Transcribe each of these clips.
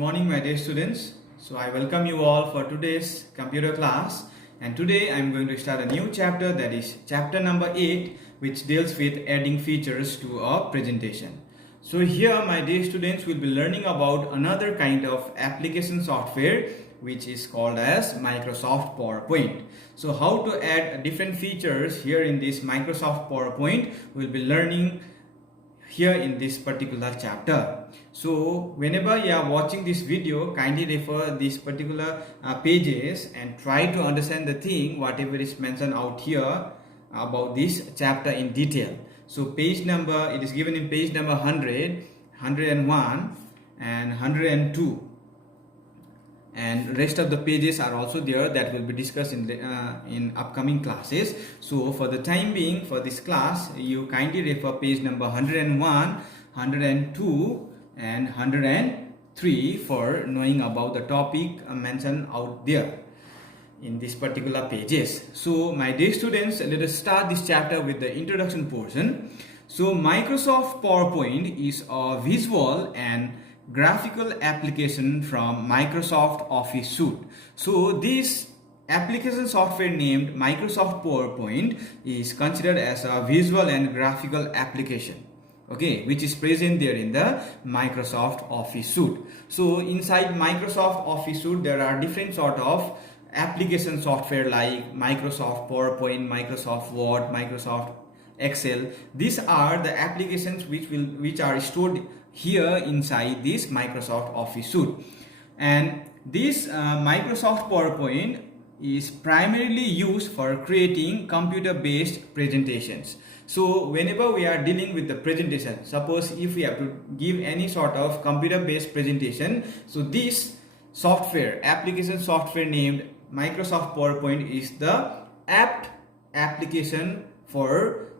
Good morning, my dear students. So I welcome you all for today's computer class, and today I'm going to start a new chapter, that is chapter number 8, which deals with adding features to a presentation. So here my dear students will be learning about another kind of application software which is called as Microsoft PowerPoint. So how to add different features here in this Microsoft PowerPoint we'll be learning here in this particular chapter. So whenever you are watching this video, kindly refer these particular pages and try to understand the thing whatever is mentioned out here about this chapter in detail. So page number, it is given in page number 100, 101 and 102, and rest of the pages are also there that will be discussed in upcoming classes. So for the time being, for this class, you kindly refer page number 101, 102 and 103 for knowing about the topic mentioned out there in this particular pages. So my dear students, let us start this chapter with the introduction portion. So Microsoft PowerPoint is a visual and graphical application from Microsoft Office suite. So this application software named Microsoft PowerPoint is considered as a visual and graphical application, okay, which is present there in the Microsoft Office suite. So inside Microsoft Office suite there are different sort of application software like Microsoft PowerPoint, Microsoft Word, Microsoft Excel. These are the applications which are stored here inside this Microsoft Office suite. And this Microsoft PowerPoint is primarily used for creating computer-based presentations. So whenever we are dealing with the presentation, suppose if we have to give any sort of computer-based presentation, so this software, application software named Microsoft PowerPoint is the apt application for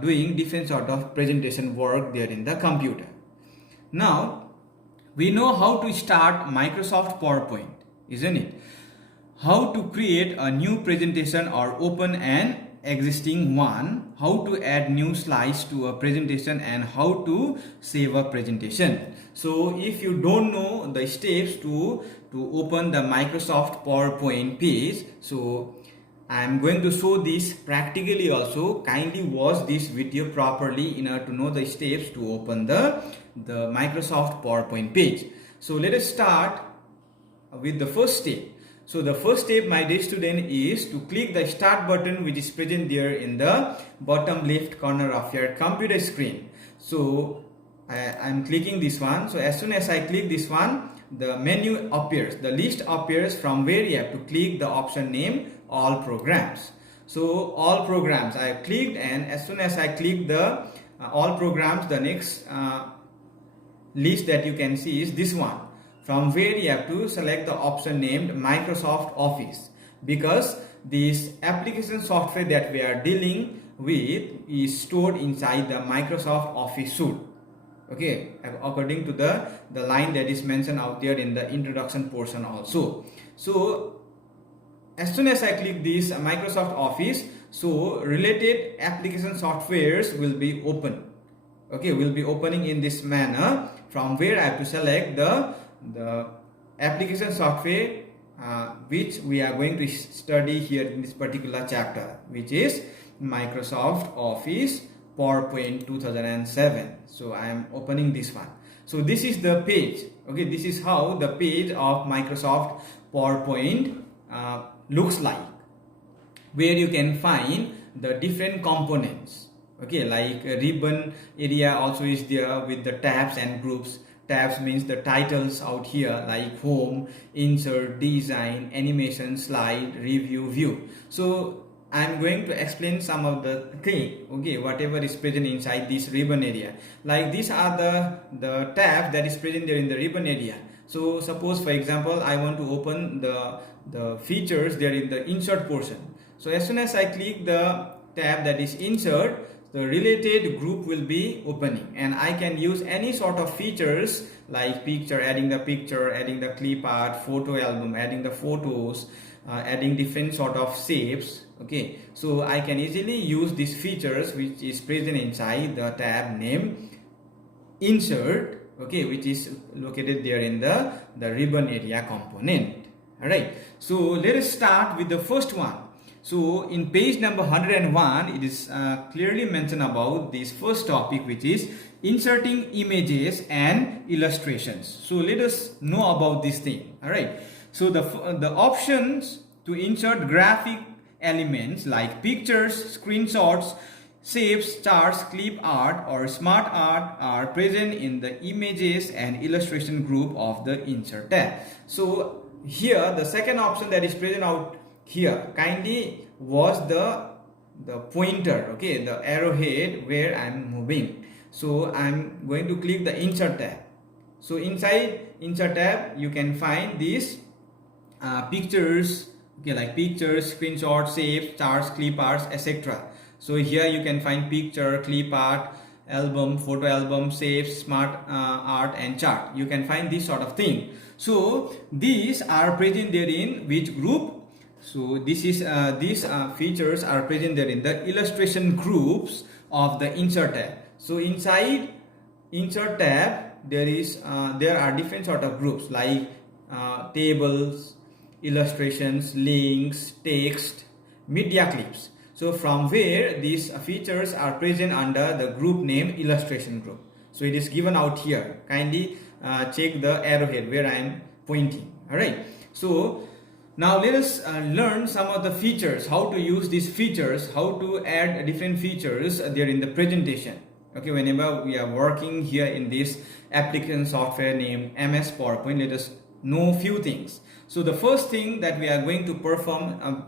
doing different sort of presentation work there in the computer. Now we know how to start Microsoft PowerPoint, isn't it? How to create a new presentation or open an existing one, how to add new slides to a presentation, and how to save a presentation. So if you don't know the steps to open the Microsoft PowerPoint page, so I am going to show this practically also. Kindly watch this video properly in order to know the steps to open the Microsoft PowerPoint page. So let us start with the first step. So the first step, my dear student, is to click the start button which is present there in the bottom left corner of your computer screen. So I am clicking this one. So as soon as I click this one, the menu appears, the list appears from where you have to click the option name all programs. So all programs I have clicked, and as soon as I click the all programs, the next list that you can see is this one, from where you have to select the option named Microsoft Office, because this application software that we are dealing with is stored inside the Microsoft Office suite, okay, according to the line that is mentioned out there in the introduction portion also. So as soon as I click this Microsoft Office, so related application softwares will be open, okay, will be opening in this manner, from where I have to select the application software which we are going to study here in this particular chapter, which is Microsoft Office PowerPoint 2007. So I am opening this one. So this is the page, okay, this is how the page of Microsoft PowerPoint looks like, where you can find the different components, okay, like a ribbon area also is there with the tabs and groups. Tabs means the titles out here like home, insert, design, animation, slide, review, view. So I'm going to explain some of the thing, okay, whatever is present inside this ribbon area. Like these are the tabs that is present there in the ribbon area. So suppose for example I want to open the features there in the insert portion. So as soon as I click the tab that is insert, the related group will be opening, and I can use any sort of features like picture, adding the picture, adding the clip art, photo album, adding the photos, adding different sort of shapes, okay. So I can easily use these features which is present inside the tab named insert okay, which is located there in the ribbon area component. All right, so let us start with the first one. So in page number 101, it is clearly mentioned about this first topic, which is inserting images and illustrations. So let us know about this thing. All right, so the options to insert graphic elements like pictures, screenshots, shapes, charts, clip art or smart art are present in the images and illustration group of the insert tab. So here the second option that is present out here kindly was the pointer, okay, the arrowhead where I'm moving. So I'm going to click the insert tab. So inside insert tab you can find these pictures, okay, like pictures, screenshots, shapes, charts, clip arts, etc. So here you can find picture, clip art, album, photo album, shapes, smart art and chart. You can find this sort of thing. So these are present there in which group? So this is these features are present there in the illustration groups of the insert tab. So inside insert tab there are different sort of groups like tables, illustrations, links, text, media clips. So from where these features are present under the group name illustration group. So it is given out here. Kindly check the arrowhead where I am pointing. All right. So now let us learn some of the features, how to use these features, how to add different features there in the presentation. Okay, whenever we are working here in this application software named MS PowerPoint, let us know few things. So the first thing that we are going to perform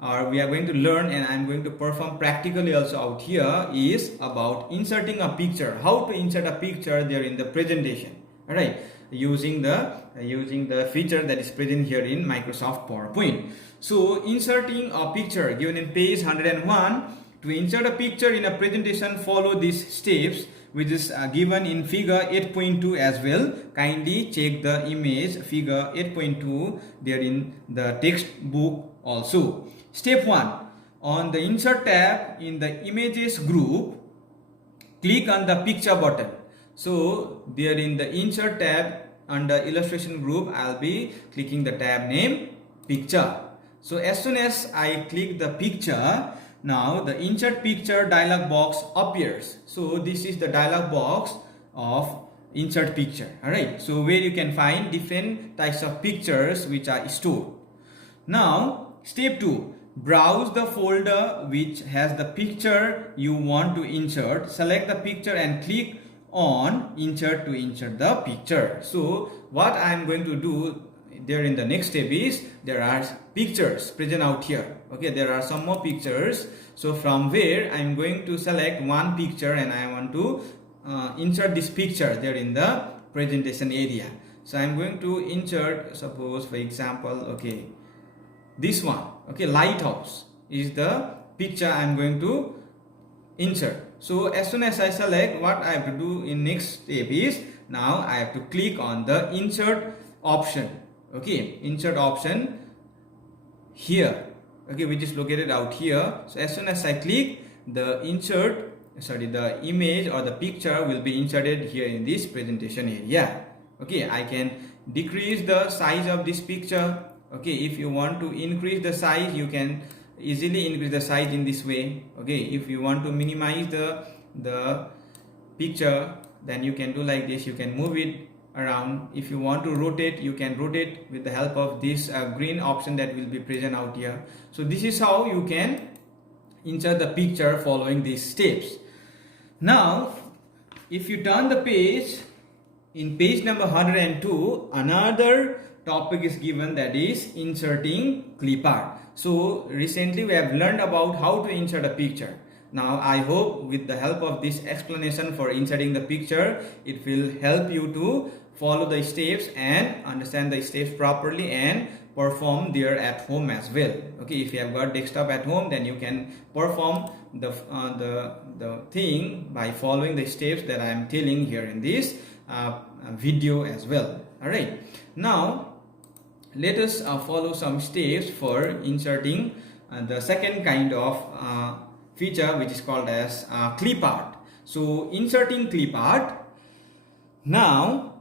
or we are going to learn, and I'm going to perform practically also out here, is about inserting a picture. How to insert a picture there in the presentation. All right, using the feature that is present here in Microsoft PowerPoint. So inserting a picture given in page 101. To insert a picture in a presentation, follow these steps, which is given in figure 8.2 as well. Kindly check the image figure 8.2 there in the textbook also. Step 1. On the insert tab in the images group, click on the picture button. So there in the insert tab under illustration group, I'll be clicking the tab name picture. So as soon as I click the picture, now the insert picture dialog box appears. So this is the dialog box of insert picture. All right, so where you can find different types of pictures which are stored. Now step 2, browse the folder which has the picture you want to insert. Select the picture and click on insert to insert the picture. So what I am going to do there in the next step is there are pictures present out here. Okay, there are some more pictures. So from where I am going to select one picture and I want to insert this picture there in the presentation area. So I am going to insert, suppose for example, okay, this one, okay, lighthouse is the picture I am going to insert. So as soon as I select, what I have to do in next step is now I have to click on the insert option. Okay, insert option here, okay, which is located out here. So as soon as I click, the the image or the picture will be inserted here in this presentation area. Okay, I can decrease the size of this picture. Okay, if you want to increase the size, you can easily increase the size in this way. Okay, if you want to minimize the picture, then you can do like this. You can move it around. If you want to rotate, you can rotate with the help of this green option that will be present out here. So this is how you can insert the picture following these steps. Now if you turn the page, in page number 102, another topic is given, that is inserting clip art. So recently we have learned about how to insert a picture. Now I hope with the help of this explanation for inserting the picture, it will help you to follow the steps and understand the steps properly and perform there at home as well. Okay, if you have got desktop at home, then you can perform the thing by following the steps that I am telling here in this video as well. All right, now let us follow some steps for inserting the second kind of feature, which is called as clip art. So inserting clip art, Now,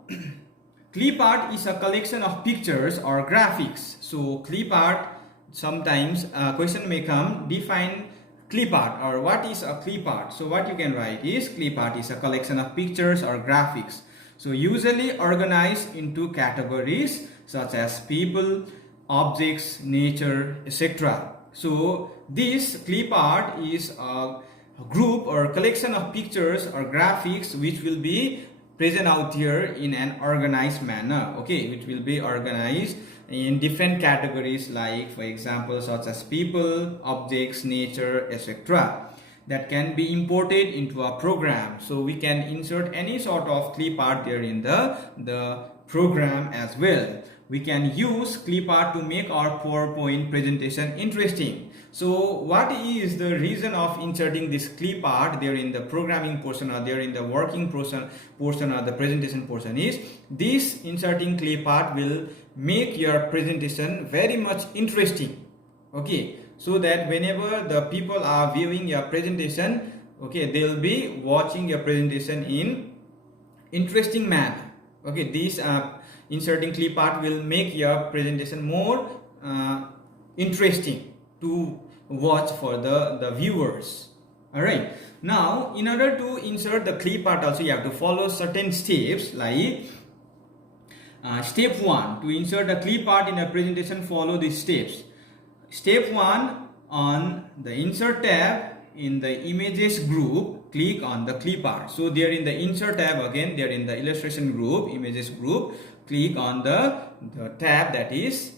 clip art is a collection of pictures or graphics. So clip art, sometimes a question may come, define clip art, or what is a clip art. So what you can write is, clip art is a collection of pictures or graphics. So usually organized into categories such as people, objects, nature, etc. So this clip art is a group or collection of pictures or graphics which will be present out here in an organized manner, okay, which will be organized in different categories, like for example such as people, objects, nature, etc., that can be imported into a program. So we can insert any sort of clip art there in the program as well. We can use clip art to make our PowerPoint presentation interesting. So what is the reason of inserting this clip art there in the programming portion or there in the working portion or the presentation portion is, this inserting clip art will make your presentation very much interesting, okay, so that whenever the people are viewing your presentation, okay, they'll be watching your presentation in interesting manner, okay. This inserting clip art will make your presentation more interesting to watch for the viewers. All right, now in order to insert the clip art also, you have to follow certain steps, like step 1, to insert a clip art in a presentation, follow these steps. Step 1, on the insert tab in the images group, click on the clip art. So there in the insert tab, again there in the illustration group, images group, click on the tab that is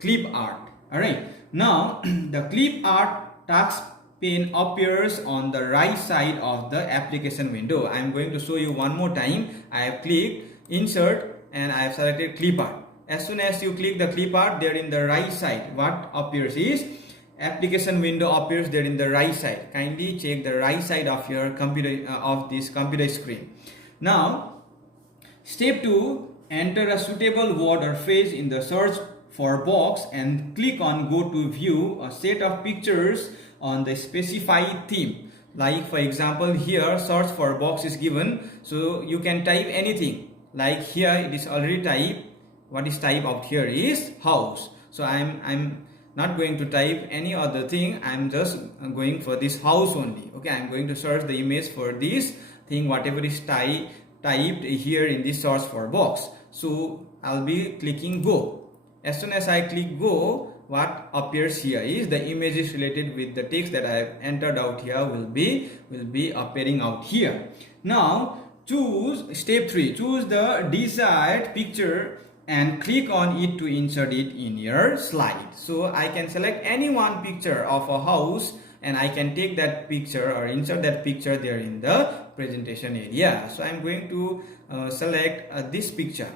clip art. All right, now the clip art task pane appears on the right side of the application window. I am going to show you one more time. I have clicked insert and I have selected clip art. As soon as you click the clip art, there in the right side, what appears is application window appears there in the right side. Kindly check the right side of your computer, of this computer screen. Now step 2, enter a suitable word or phrase in the search for box and click on go to view a set of pictures on the specified theme. Like for example here search for box is given, so you can type anything. Like here it is already typed. What is type out here is house. So I'm not going to type any other thing. I'm just going for this house only. Okay, I'm going to search the image for this thing, whatever is typed here in this search for box. So I'll be clicking go. As soon as I click go, what appears here is the images related with the text that I have entered out here will be appearing out here. Now choose step 3, choose the desired picture and click on it to insert it in your slide. So I can select any one picture of a house and I can take that picture or insert that picture there in the presentation area. So I'm going to select this picture.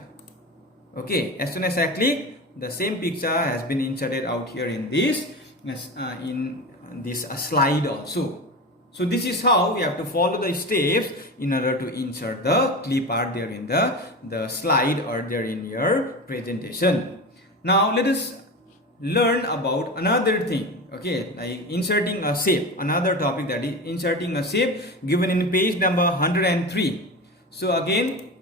Okay, as soon as I click, the same picture has been inserted out here in this slide also. So this is how we have to follow the steps in order to insert the clip art there in the slide or there in your presentation. Now let us learn about another thing, okay, like inserting a shape, another topic, that is inserting a shape given in page number 103. So again,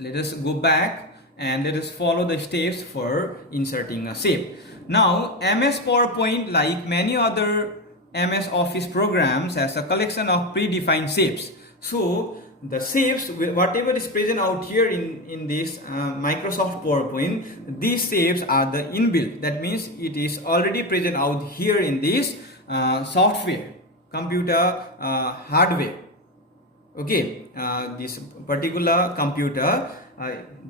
let us go back and let us follow the steps for inserting a shape. Now MS PowerPoint, like many other MS Office programs, has a collection of predefined shapes. So the shapes, whatever is present out here in this Microsoft PowerPoint, these shapes are the inbuilt. That means it is already present out here in this software, computer hardware. Okay, this particular computer,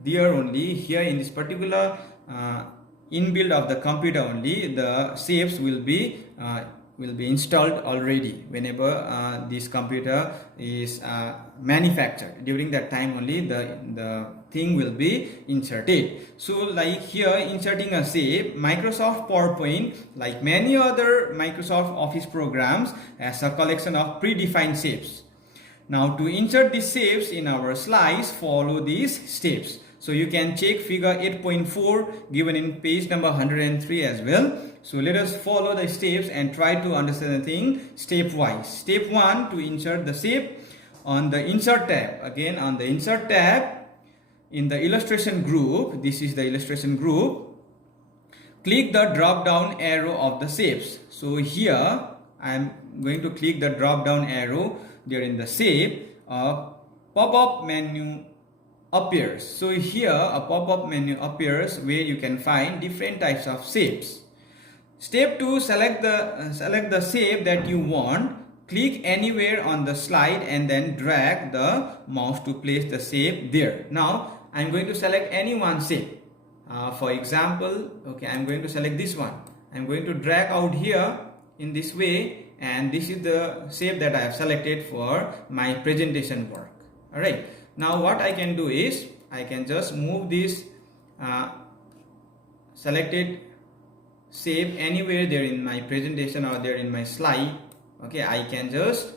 there only here in this particular inbuilt of the computer only, the shapes will be installed already whenever this computer is manufactured. During that time only the thing will be inserted. So like here, inserting a shape, Microsoft PowerPoint, like many other Microsoft Office programs, has a collection of predefined shapes. Now to insert these shapes in our slides, follow these steps. So you can check figure 8.4 given in page number 103 as well. So let us follow the steps and try to understand the thing stepwise. Step 1, to insert the shape, on the insert tab. Again, on the insert tab, in the illustration group, this is the illustration group, click the drop down arrow of the shapes. So here I am going to click the drop down arrow there in the shape. A pop-up menu appears. So here a pop-up menu appears where you can find different types of shapes. Step 2, select the shape that you want. Click anywhere on the slide and then drag the mouse to place the shape there. Now I am going to select any one shape. For example, okay, I am going to select this one. I am going to drag out here in this way, and this is the shape that I have selected for my presentation work. Alright, now what I can do is I can just move this selected shape anywhere there in my presentation or there in my slide. Okay, I can just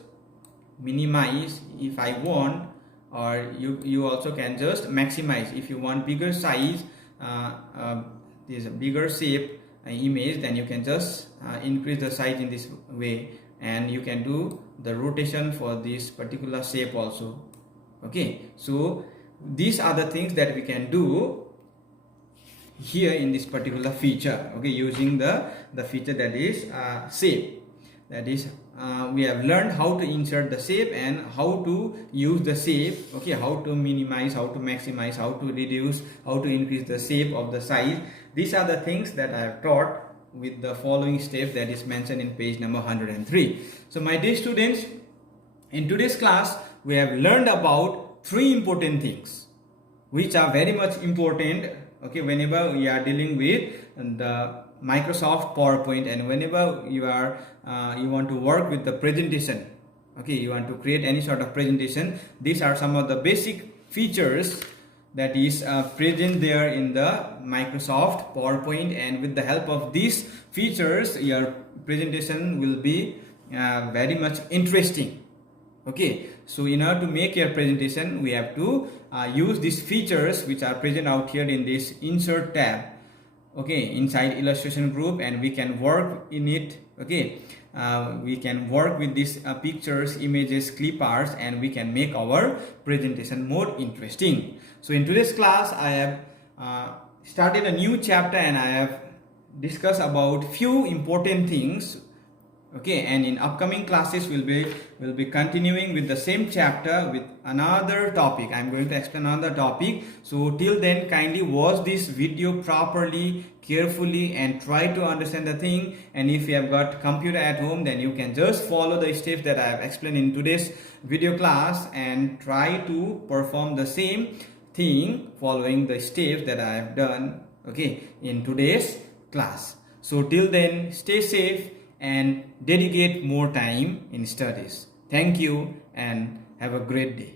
minimize if I want, or you also can just maximize if you want bigger size. There's a bigger shape image, then you can just increase the size in this way, and you can do the rotation for this particular shape also. Okay, so these are the things that we can do here in this particular feature, okay, using the feature that is shape. That is, we have learned how to insert the shape and how to use the shape, okay, how to minimize, how to maximize, how to reduce, how to increase the shape of the size. These are the things that I have taught with the following steps that is mentioned in page number 103. So my dear students, in today's class we have learned about 3 important things which are very much important, okay, whenever we are dealing with the Microsoft PowerPoint, and whenever you want to work with the presentation, okay, you want to create any sort of presentation. These are some of the basic features that is present there in the Microsoft PowerPoint, and with the help of these features your presentation will be very much interesting. Okay, so in order to make your presentation, we have to use these features which are present out here in this insert tab, okay, inside illustration group, and we can work in it. Okay, we can work with these pictures, images, clip arts, and we can make our presentation more interesting. So in today's class I have started a new chapter, and I have discussed about few important things. Okay, and in upcoming classes we'll be continuing with the same chapter with another topic. I'm going to explain another topic. So till then, kindly watch this video properly, carefully, and try to understand the thing. And if you have got computer at home, then you can just follow the steps that I have explained in today's video class and try to perform the same thing following the steps that I have done, okay, in today's class. So till then, stay safe and dedicate more time in studies. Thank you and have a great day.